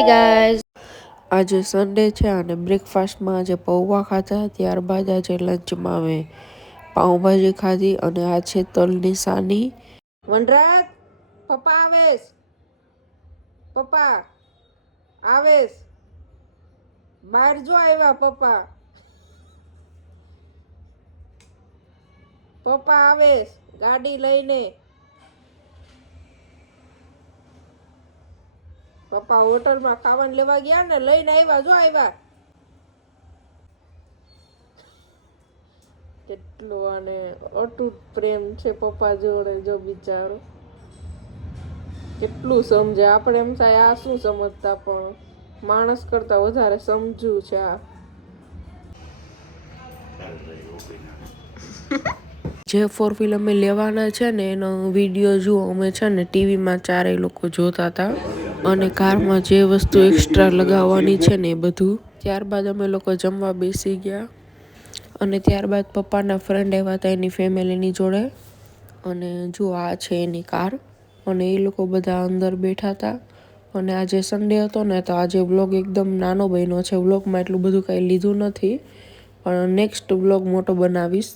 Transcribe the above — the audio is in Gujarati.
હાય ગાઈઝ, આજે સન્ડે છે અને બ્રેકફાસ્ટમાં આજે પૌવા ખાધા. ત્યારબાદ આજે લંચમાં અમે પાઉંભાજી ખાધી અને આ છે તલની સાની. વનરાજ, પપ્પા આવેશ, પપ્પા આવેશ, બહાર જો આવ્યા પપ્પા, પપ્પા આવેશ ગાડી લઈને. પપ્પા હોટલમાં ખાવાનું લેવા ગયા ને લઈને આવ્યા, જો આવ્યા. કેટલો આને અતૂટ પ્રેમ છે પપ્પા જોડે, જો બિચારો કેટલું સમજે. આપણે એમ થાય આ શું સમજતા, પણ માણસ કરતા વધારે સમજુ છે આ. જે 4 વ્હીલ અમે લેવાના છે ને એનો વિડીયો જુઓ. અમે છે ને ટીવીમાં ચારેય લોકો જોતા હતા અને કારમાં જે વસ્તુ એક્સ્ટ્રા લગાવવાની છે ને એ બધું. ત્યારબાદ અમે લોકો જમવા બેસી ગયા અને ત્યારબાદ પપ્પાના ફ્રેન્ડ આવ્યા હતા એની ફેમિલીની જોડે. અને જો આ છે એની કાર અને એ લોકો બધા અંદર બેઠા હતા. અને આજે સન્ડે હતો ને તો આજે વ્લોગ એકદમ નાનો બન્યો છે. વ્લોગમાં એટલું બધું કંઈ લીધું નથી, પણ નેક્સ્ટ વ્લોગ મોટો બનાવીશ.